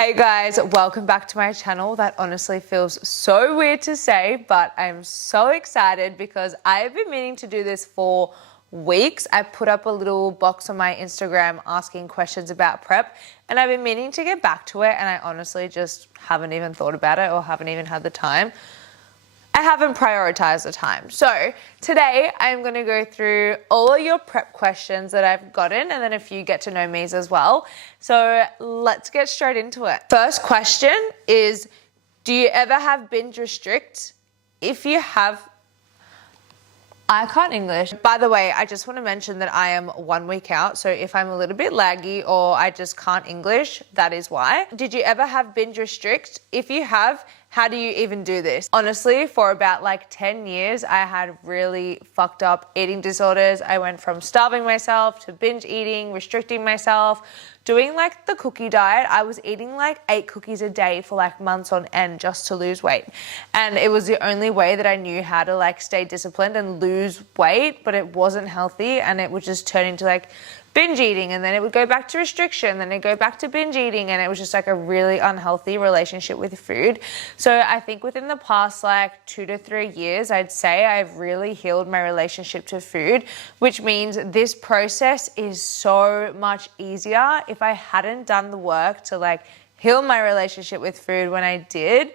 Hey guys, welcome back to my channel. That honestly feels so weird to say, but I'm so excited because I've been meaning to do this for weeks. I put up a little box on my Instagram asking questions about prep, and I've been meaning to get back to it, and I honestly just haven't even thought about it or haven't even had the time. I haven't prioritized the time. So today I'm going to go through all of your prep questions that I've gotten and then a few get to know me's as well. So let's get straight into it. First question is, do you ever have binge restrict? If you have, I can't English. By the way, I just want to mention that I am 1 week out. So if I'm a little bit laggy or I just can't English, that is why. Did you ever have binge restrict? If you have, how do you even do this? Honestly, for about like 10 years, I had really fucked up eating disorders. I went from starving myself to binge eating, restricting myself, doing like the cookie diet. I was eating like 8 cookies a day for like months on end just to lose weight. And it was the only way that I knew how to like stay disciplined and lose weight, but it wasn't healthy, and it would just turn into like binge eating, and then it would go back to restriction, then it'd go back to binge eating, and it was just like a really unhealthy relationship with food. So I think within the past like 2 to 3 years, I'd say I've really healed my relationship to food, which means this process is so much easier. If I hadn't done the work to like heal my relationship with food when I did,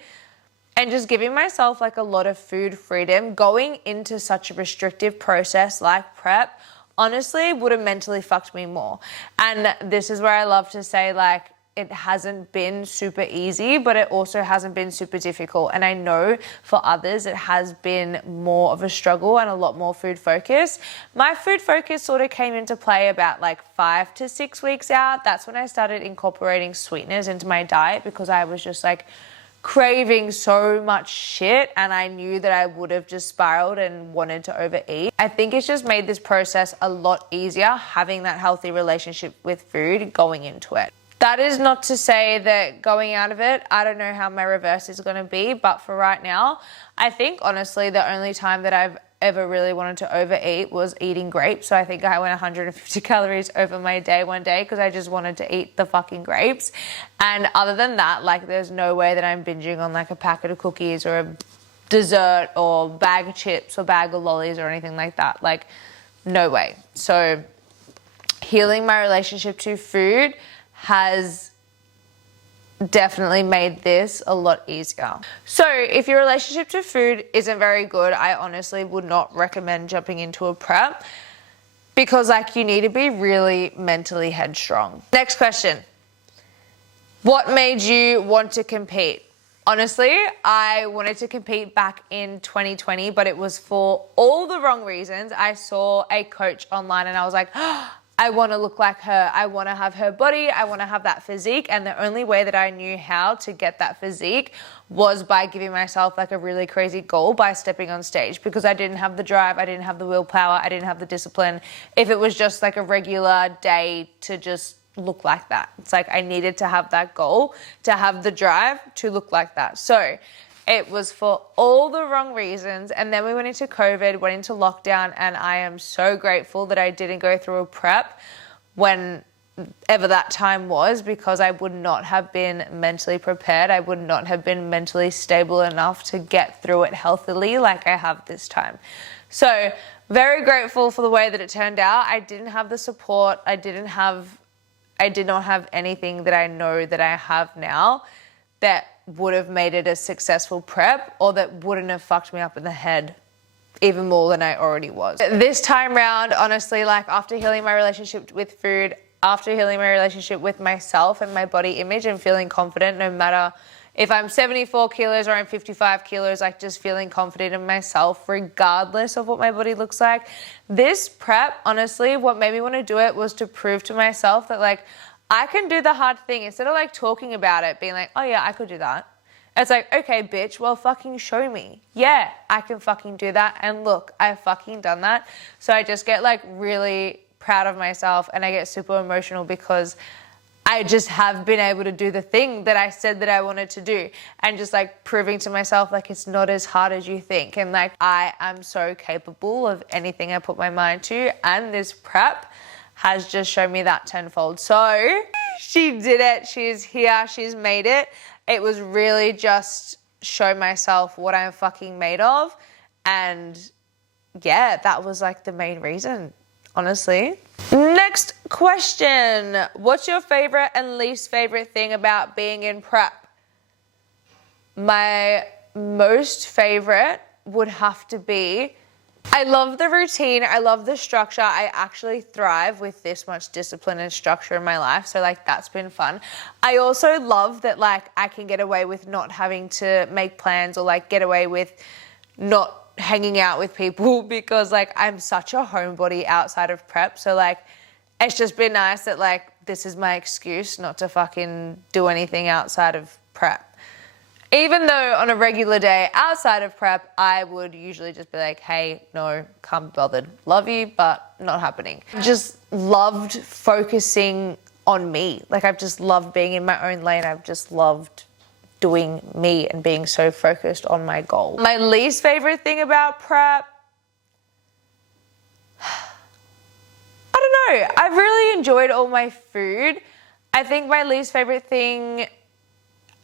and just giving myself like a lot of food freedom, going into such a restrictive process like prep, honestly would have mentally fucked me more. And this is where I love to say like it hasn't been super easy, but it also hasn't been super difficult. And I know for others it has been more of a struggle and a lot more food focus. My food focus sort of came into play about like 5 to 6 weeks out. That's when I started incorporating sweeteners into my diet because I was just like craving so much shit, and I knew that I would have just spiraled and wanted to overeat. I think it's just made this process a lot easier having that healthy relationship with food going into it. That is not to say that going out of it, I don't know how my reverse is going to be, but for right now, I think honestly the only time that I've ever really wanted to overeat was eating grapes. So I think I went 150 calories over my day one day because I just wanted to eat the fucking grapes. And other than that, like there's no way that I'm binging on like a packet of cookies or a dessert or bag of chips or bag of lollies or anything like that. Like no way. So healing my relationship to food has definitely made this a lot easier. So if your relationship to food isn't very good, I honestly would not recommend jumping into a prep because like you need to be really mentally headstrong. Next question. What made you want to compete? Honestly, I wanted to compete back in 2020, but it was for all the wrong reasons. I saw a coach online and I was like, oh, I want to look like her. I want to have her body. I want to have that physique. And the only way that I knew how to get that physique was by giving myself like a really crazy goal by stepping on stage, because I didn't have the drive. I didn't have the willpower. I didn't have the discipline. If it was just like a regular day to just look like that, it's like I needed to have that goal to have the drive to look like that. So it was for all the wrong reasons. And then we went into COVID, went into lockdown, and I am so grateful that I didn't go through a prep whenever that time was, because I would not have been mentally prepared. I would not have been mentally stable enough to get through it healthily like I have this time. So very grateful for the way that it turned out. I didn't have the support. I did not have anything that I know that I have now that would have made it a successful prep, or that wouldn't have fucked me up in the head even more than I already was. This time round, honestly, like after healing my relationship with food, after healing my relationship with myself and my body image and feeling confident no matter if I'm 74 kilos or I'm 55 kilos, like just feeling confident in myself regardless of what my body looks like. This prep, honestly, what made me want to do it was to prove to myself that like I can do the hard thing. Instead of like talking about it, being like, oh yeah, I could do that. It's like, okay, bitch, well fucking show me. Yeah, I can fucking do that. And look, I've fucking done that. So I just get like really proud of myself, and I get super emotional because I just have been able to do the thing that I said that I wanted to do, and just like proving to myself like it's not as hard as you think, and like I am so capable of anything I put my mind to. And this prep has just shown me that tenfold. So she did it. She's here. She's made it. It was really just show myself what I'm fucking made of. And yeah, that was like the main reason, honestly. Next question. What's your favorite and least favorite thing about being in prep? My most favorite would have to be, I love the routine. I love the structure. I actually thrive with this much discipline and structure in my life. So like that's been fun. I also love that like I can get away with not having to make plans or like get away with not hanging out with people because like I'm such a homebody outside of prep. So like it's just been nice that like this is my excuse not to fucking do anything outside of prep. Even though on a regular day outside of prep, I would usually just be like, hey, no, can't be bothered. Love you, but not happening. Just loved focusing on me. Like I've just loved being in my own lane. I've just loved doing me and being so focused on my goal. My least favorite thing about prep, I don't know. I've really enjoyed all my food. I think my least favorite thing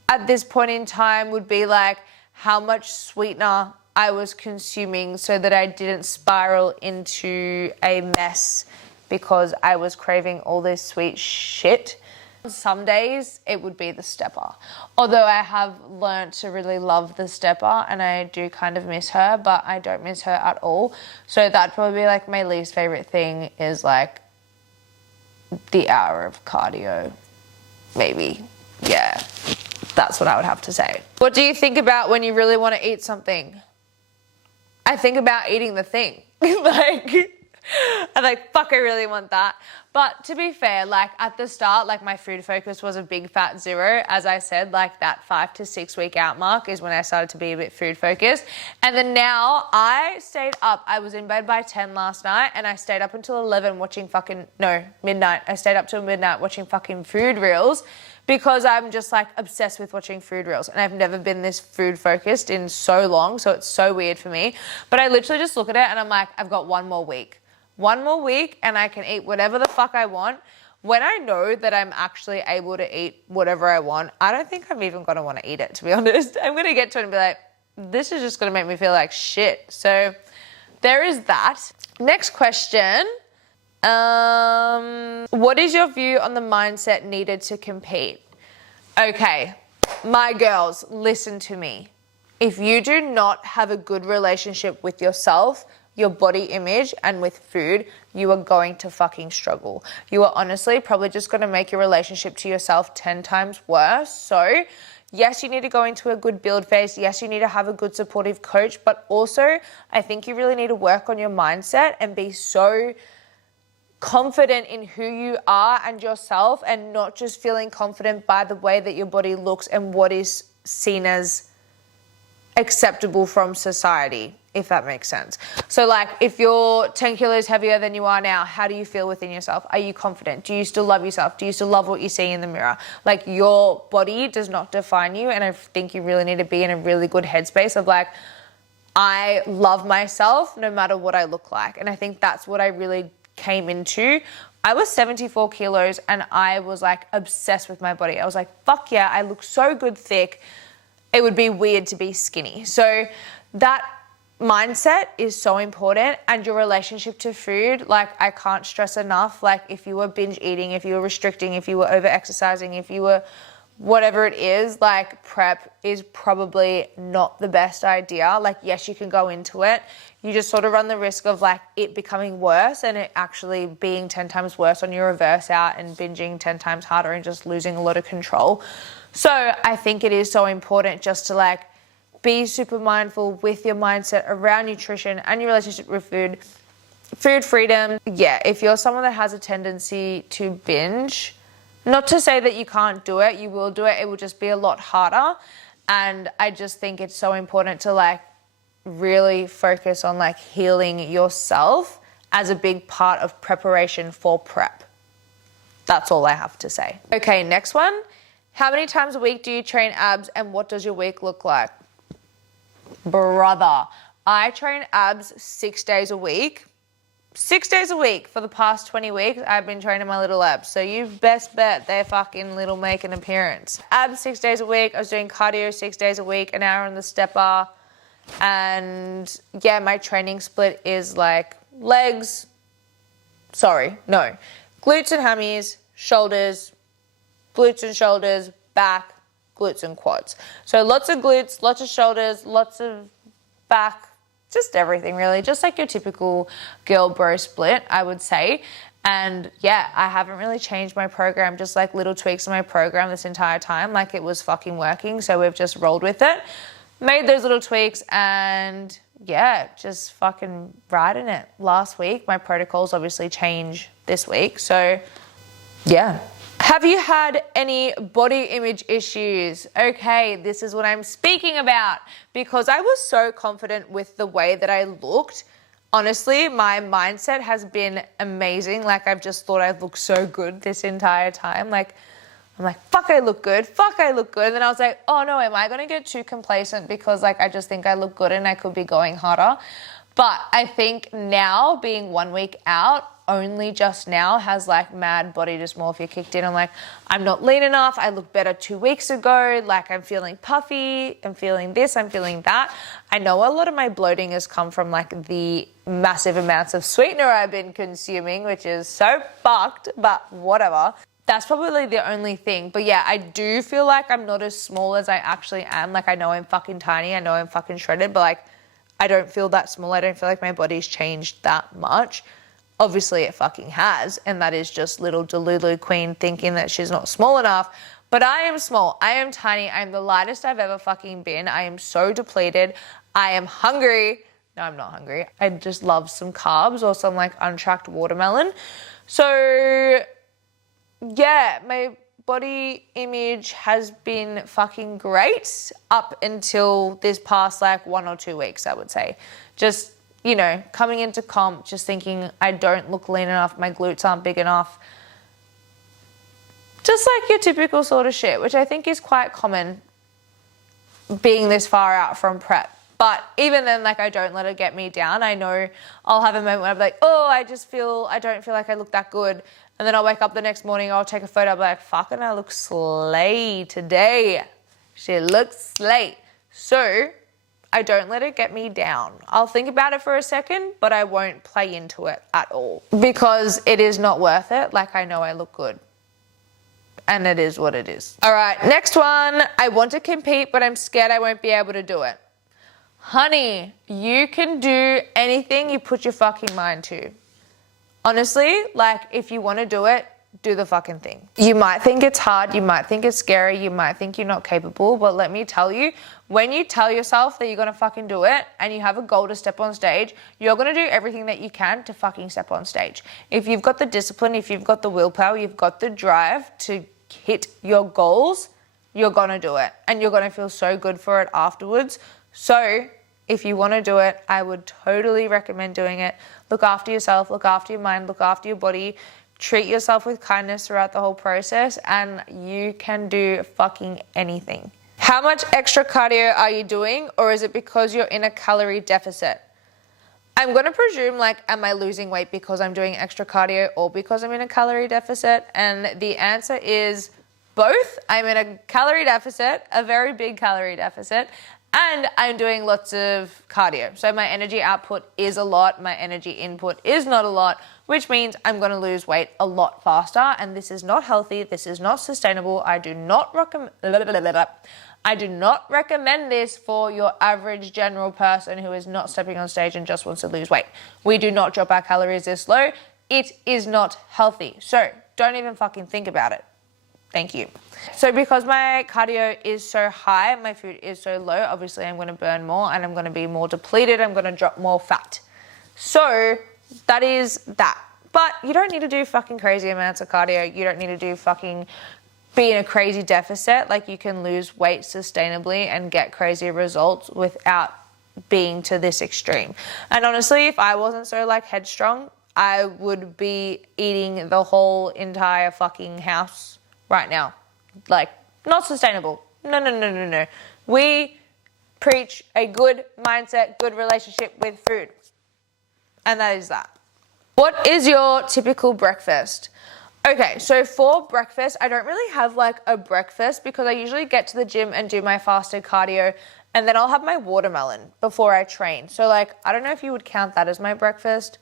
at this point in time would be like how much sweetener I was consuming so that I didn't spiral into a mess because I was craving all this sweet shit. Some days it would be the stepper. Although I have learnt to really love the stepper and I do kind of miss her, but I don't miss her at all. So that'd probably be like my least favorite thing is like the hour of cardio, maybe. Yeah. That's what I would have to say. What do you think about when you really want to eat something? I think about eating the thing. I'm like, fuck, I really want that. But to be fair, like at the start, like my food focus was a big fat 0. As I said, like that 5 to 6 week out mark is when I started to be a bit food focused. And then now I stayed up. I was in bed by 10 last night and I stayed up until 11 watching midnight. I stayed up till midnight watching fucking food reels because I'm just like obsessed with watching food reels and I've never been this food focused in so long. So it's so weird for me. But I literally just look at it and I'm like, I've got one more week. One more week and I can eat whatever the fuck I want. When I know that I'm actually able to eat whatever I want, I don't think I'm even going to want to eat it, to be honest. I'm going to get to it and be like, this is just going to make me feel like shit. So there is that. Next question. What is your view on the mindset needed to compete? Okay, my girls, listen to me. If you do not have a good relationship with yourself, your body image, and with food, you are going to fucking struggle. You are honestly probably just going to make your relationship to yourself 10 times worse. So yes, you need to go into a good build phase. Yes, you need to have a good supportive coach, but also I think you really need to work on your mindset and be so confident in who you are and yourself and not just feeling confident by the way that your body looks and what is seen as acceptable from society, if that makes sense. So like if you're 10 kilos heavier than you are now, how do you feel within yourself? Are you confident? Do you still love yourself? Do you still love what you see in the mirror? Like your body does not define you. And I think you really need to be in a really good headspace of like, I love myself no matter what I look like. And I think that's what I really came into. I was 74 kilos and I was like obsessed with my body. I was like, fuck yeah, I look so good thick. It would be weird to be skinny. So that mindset is so important, and your relationship to food, like I can't stress enough, like if you were binge eating, if you were restricting, if you were over exercising, if you were whatever it is, like prep is probably not the best idea. Like yes, you can go into it. You just sort of run the risk of like it becoming worse and it actually being 10 times worse on your reverse out and binging 10 times harder and just losing a lot of control. So I think it is so important just to like be super mindful with your mindset around nutrition and your relationship with food. Food freedom. Yeah, if you're someone that has a tendency to binge, not to say that you can't do it, you will do it. It will just be a lot harder. And I just think it's so important to like really focus on like healing yourself as a big part of preparation for prep. That's all I have to say. Okay, next one. How many times a week do you train abs and what does your week look like? Brother, I train abs 6 days a week. 6 days a week for the past 20 weeks, I've been training my little abs. So you best bet they fucking little make an appearance. Abs 6 days a week. I was doing cardio 6 days a week, an hour on the stepper. And yeah, my training split is like glutes and hammies, shoulders, glutes and shoulders, back, glutes and quads. So lots of glutes, lots of shoulders, lots of back, just everything really, just like your typical girl bro split, I would say. And yeah, I haven't really changed my program, just like little tweaks in my program this entire time, like it was fucking working. So we've just rolled with it, made those little tweaks, and yeah, just fucking riding it. Last week, my protocols obviously change this week. So yeah. Have you had any body image issues? Okay, this is what I'm speaking about, because I was so confident with the way that I looked. Honestly, my mindset has been amazing. Like, I've just thought I've looked so good this entire time. Like, I'm like, fuck, I look good. Fuck, I look good. And then I was like, oh no, am I going to get too complacent because like I just think I look good and I could be going harder? But I think now, being 1 week out, only just now has like mad body dysmorphia kicked in. I'm like, I'm not lean enough. I looked better 2 weeks ago. Like, I'm feeling puffy. I'm feeling this. I'm feeling that. I know a lot of my bloating has come from like the massive amounts of sweetener I've been consuming, which is so fucked, but whatever. That's probably the only thing. But yeah, I do feel like I'm not as small as I actually am. Like, I know I'm fucking tiny. I know I'm fucking shredded, but like, I don't feel that small. I don't feel like my body's changed that much. Obviously it fucking has, and that is just little Delulu queen thinking that she's not small enough. But I am small. I am tiny. I'm the lightest I've ever fucking been. I am so depleted. I am hungry. No, I'm not hungry. I just love some carbs or some like untracked watermelon. So yeah, my body image has been fucking great up until this past like 1 or 2 weeks, I would say. Just, you know, coming into comp, just thinking I don't look lean enough, my glutes aren't big enough. Just like your typical sort of shit, which I think is quite common being this far out from prep. But even then, like, I don't let it get me down. I know I'll have a moment where I'm like, oh, I don't feel like I look that good. And then I'll wake up the next morning, I'll take a photo, I'll be like, fucking, I look slay today. She looks slay. So I don't let it get me down. I'll think about it for a second, but I won't play into it at all because it is not worth it. Like, I know I look good and it is what it is. All right, next one. I want to compete, but I'm scared I won't be able to do it. Honey, you can do anything you put your fucking mind to. Honestly, like, if you want to do it, do the fucking thing. You might think it's hard, you might think it's scary, you might think you're not capable, but let me tell you, when you tell yourself that you're gonna fucking do it and you have a goal to step on stage, you're gonna do everything that you can to fucking step on stage. If you've got the discipline, if you've got the willpower, you've got the drive to hit your goals, you're gonna do it and you're gonna feel so good for it afterwards. So if you want to do it, I would totally recommend doing it. Look after yourself, look after your mind, look after your body, treat yourself with kindness throughout the whole process, and you can do fucking anything. How much extra cardio are you doing, or is it because you're in a calorie deficit? I'm going to presume, like, am I losing weight because I'm doing extra cardio or because I'm in a calorie deficit? And the answer is both. I'm in a calorie deficit, a very big calorie deficit, and I'm doing lots of cardio. So my energy output is a lot, my energy input is not a lot, which means I'm going to lose weight a lot faster. And this is not healthy. This is not sustainable. I do not recommend this for your average general person who is not stepping on stage and just wants to lose weight. We do not drop our calories this low. It is not healthy. So don't even fucking think about it. Thank you. So because my cardio is so high, my food is so low, obviously I'm going to burn more and I'm going to be more depleted. I'm going to drop more fat. So that is that. But you don't need to do fucking crazy amounts of cardio. You don't need to do fucking be in a crazy deficit. Like, you can lose weight sustainably and get crazy results without being to this extreme. And honestly, if I wasn't so like headstrong, I would be eating the whole entire fucking house right now. Like, not sustainable. No. We preach a good mindset, good relationship with food. And that is that. What is your typical breakfast? Okay, so for breakfast, I don't really have like a breakfast because I usually get to the gym and do my fasted cardio and then I'll have my watermelon before I train. So like, I don't know if you would count that as my breakfast,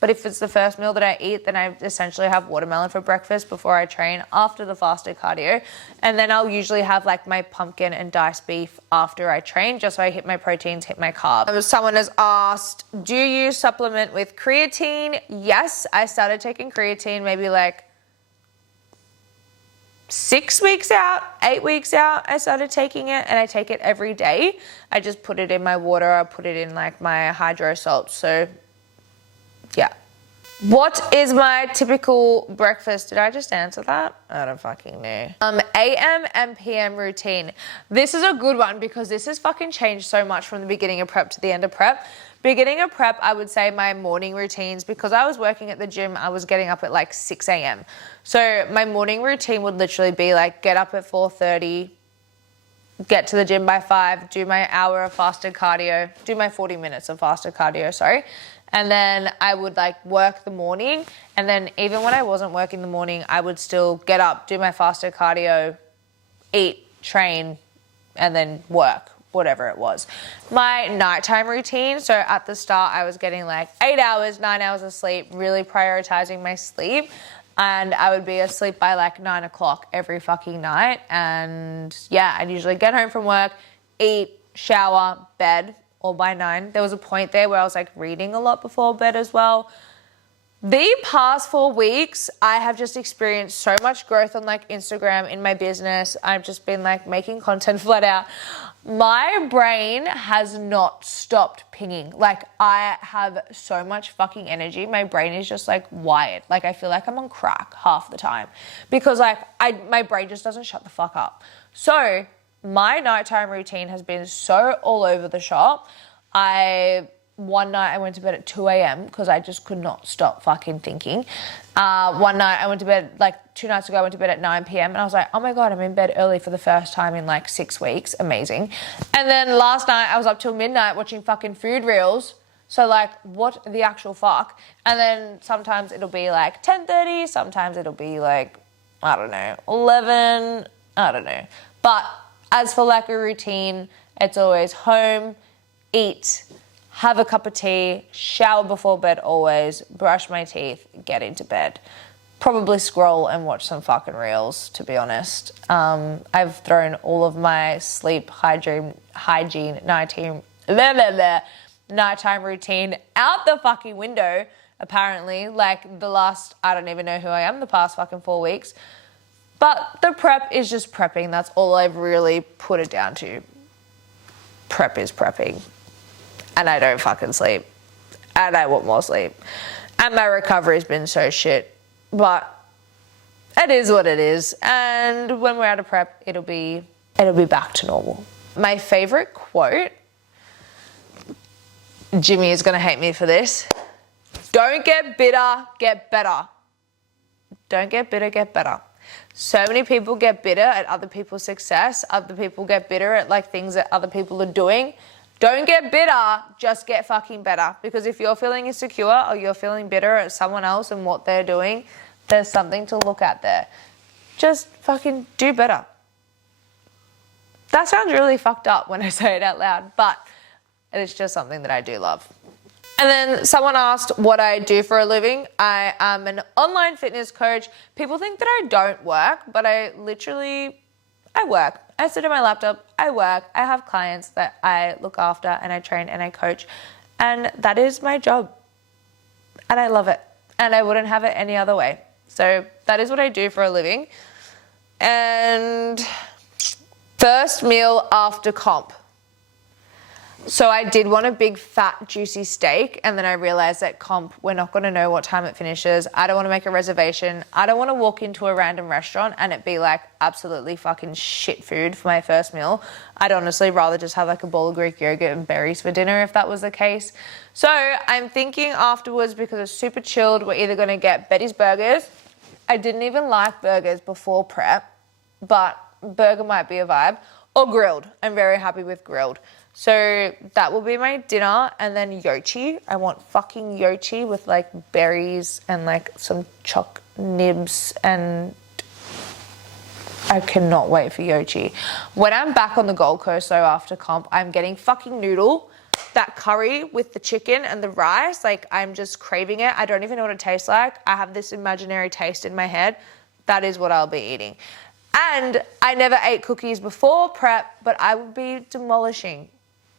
but if it's the first meal that I eat, then I essentially have watermelon for breakfast before I train after the fasted cardio. And then I'll usually have like my pumpkin and diced beef after I train, just so I hit my proteins, hit my carbs. Someone has asked, do you supplement with creatine? Yes, I started taking creatine maybe like 6 weeks out, 8 weeks out, I started taking it, and I take it every day. I just put it in my water. I put it in like my hydro salt. So yeah. What is my typical breakfast? Did I just answer that? I don't fucking know. AM and PM routine. This is a good one because this has fucking changed so much from the beginning of prep to the end of prep. Beginning of prep, I would say my morning routines, because I was working at the gym, I was getting up at like 6 a.m. So my morning routine would literally be like get up at 4:30, get to the gym by 5, do my hour of fasted cardio, do my 40 minutes of fasted cardio, sorry. And then I would like work the morning. And then even when I wasn't working the morning, I would still get up, do my fasted cardio, eat, train, and then work, whatever it was. My nighttime routine, so at the start I was getting like 8 hours, 9 hours of sleep, really prioritizing my sleep. And I would be asleep by like 9 o'clock every fucking night. And yeah, I'd usually get home from work, eat, shower, bed, all by 9. There was a point there where I was like reading a lot before bed as well. The past 4 weeks, I have just experienced so much growth on like Instagram in my business. I've just been like making content flat out. My brain has not stopped pinging. Like I have so much fucking energy. My brain is just like wired. Like I feel like I'm on crack half the time because like my brain just doesn't shut the fuck up. So my nighttime routine has been so all over the shop. One night I went to bed at 2 a.m. because I just could not stop fucking thinking. One night I went to bed, like 2 nights ago, I went to bed at 9 p.m. and I was like, oh my God, I'm in bed early for the first time in like 6 weeks. Amazing. And then last night I was up till midnight watching fucking food reels. So like, what the actual fuck? And then sometimes it'll be like 10:30. Sometimes it'll be like, I don't know, 11. I don't know. But as for like a routine, it's always home, eat, have a cup of tea, shower before bed always, brush my teeth, get into bed. Probably scroll and watch some fucking reels, to be honest. I've thrown all of my sleep hygiene nighttime routine out the fucking window, apparently. Like the last, I don't even know who I am, the past fucking 4 weeks. But the prep is just prepping. That's all I've really put it down to. Prep is prepping. And I don't fucking sleep. And I want more sleep. And my recovery's been so shit. But it is what it is. And when we're out of prep, it'll be back to normal. My favorite quote, Jimmy is going to hate me for this. Don't get bitter, get better. Don't get bitter, get better. So many people get bitter at other people's success. Other people get bitter at like things that other people are doing. Don't get bitter, just get fucking better. Because if you're feeling insecure or you're feeling bitter at someone else and what they're doing, there's something to look at there. Just fucking do better. That sounds really fucked up when I say it out loud, but it's just something that I do love. And then someone asked what I do for a living. I am an online fitness coach. People think that I don't work, but I work. I sit at my laptop, I work, I have clients that I look after and I train and I coach. And that is my job. And I love it. And I wouldn't have it any other way. So that is what I do for a living. And first meal after comp. So I did want a big fat juicy steak, and then I realized that comp, we're not going to know what time it finishes. I don't want to make a reservation. I don't want to walk into a random restaurant and it be like absolutely fucking shit food for my first meal. I'd honestly rather just have like a bowl of Greek yogurt and berries for dinner if that was the case. So I'm thinking afterwards, because it's super chilled, we're either going to get Betty's Burgers. I didn't even like burgers before prep, but burger might be a vibe. or grilled. I'm very happy with grilled. So that will be my dinner. And then yochi. I want fucking yochi with like berries and like some choc nibs, and I cannot wait for yochi. When I'm back on the Gold Coast though after comp, I'm getting fucking noodle. That curry with the chicken and the rice, like I'm just craving it. I don't even know what it tastes like. I have this imaginary taste in my head. That is what I'll be eating. And I never ate cookies before prep, but I would be demolishing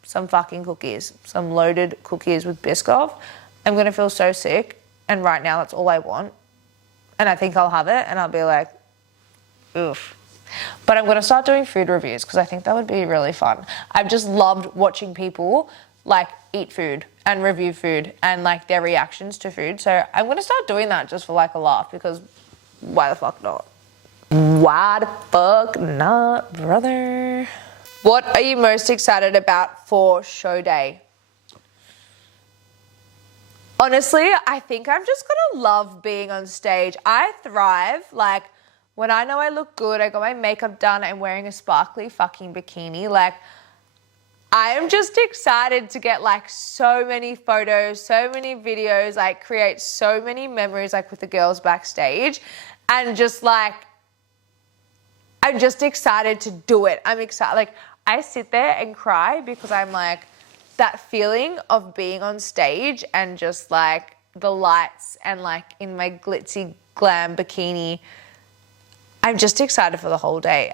some fucking cookies, some loaded cookies with Biscoff. I'm gonna feel so sick, and right now that's all I want. And I think I'll have it, and I'll be like, oof. But I'm gonna start doing food reviews because I think that would be really fun. I've just loved watching people like eat food and review food and like their reactions to food. So I'm gonna start doing that just for like a laugh, because why the fuck not? Why the fuck not, brother? What are you most excited about for show day? Honestly, I think I'm just gonna love being on stage. I thrive, like, when I know I look good, I got my makeup done, I'm wearing a sparkly fucking bikini, like, I am just excited to get like so many photos, so many videos, like create so many memories like with the girls backstage, and just like, I'm just excited to do it. I'm excited, like I sit there and cry because I'm like, that feeling of being on stage and just like the lights and like in my glitzy glam bikini, I'm just excited for the whole day.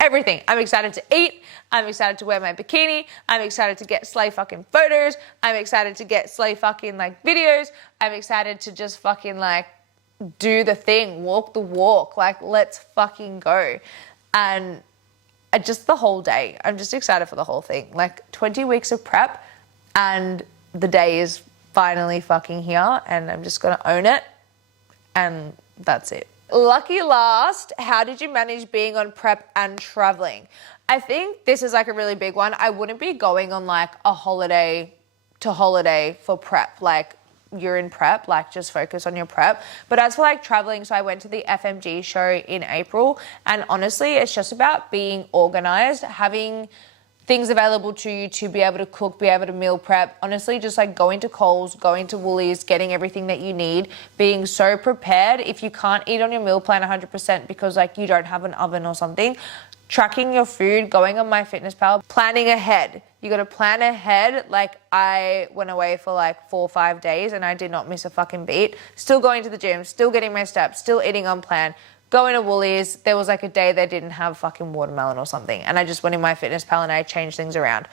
Everything. I'm excited to eat. I'm excited to wear my bikini. I'm excited to get slay fucking photos. I'm excited to get slay fucking like videos. I'm excited to just fucking like do the thing, walk the walk. Like, let's fucking go. And just the whole day. I'm just excited for the whole thing. Like 20 weeks of prep and the day is finally fucking here, and I'm just gonna own it, and that's it. Lucky last, how did you manage being on prep and traveling? I think this is like a really big one. I wouldn't be going on like a holiday to holiday for prep. Like, you're in prep, like just focus on your prep. But as for like traveling, so I went to the FMG show in April, and honestly, it's just about being organized, having things available to you to be able to cook, be able to meal prep. Honestly, just like going to Coles, going to Woolies, getting everything that you need, being so prepared. If you can't eat on your meal plan 100% because like you don't have an oven or something, tracking your food, going on MyFitnessPal, planning ahead. You got to plan ahead. Like, I went away for like 4 or 5 days and I did not miss a fucking beat. Still going to the gym, still getting my steps, still eating on plan. Going to Woolies, there was like a day they didn't have fucking watermelon or something, and I just went in MyFitnessPal and I changed things around.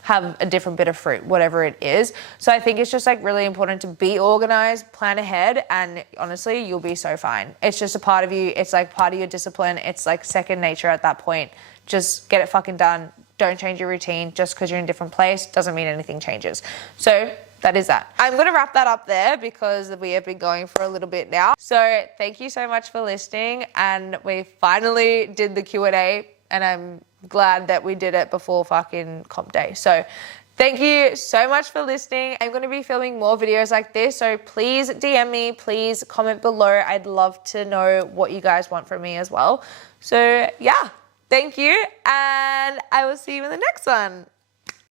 Have a different bit of fruit, whatever it is. So I think it's just like really important to be organized, plan ahead, and honestly, you'll be so fine. It's just a part of you. It's like part of your discipline. It's like second nature at that point. Just get it fucking done. Don't change your routine. Just because you're in a different place doesn't mean anything changes. So that is that. I'm going to wrap that up there because we have been going for a little bit now. So thank you so much for listening. And we finally did the Q&A, and I'm glad that we did it before fucking comp day. So thank you so much for listening. I'm going to be filming more videos like this. So please DM me, please comment below. I'd love to know what you guys want from me as well. So yeah, thank you. And I will see you in the next one.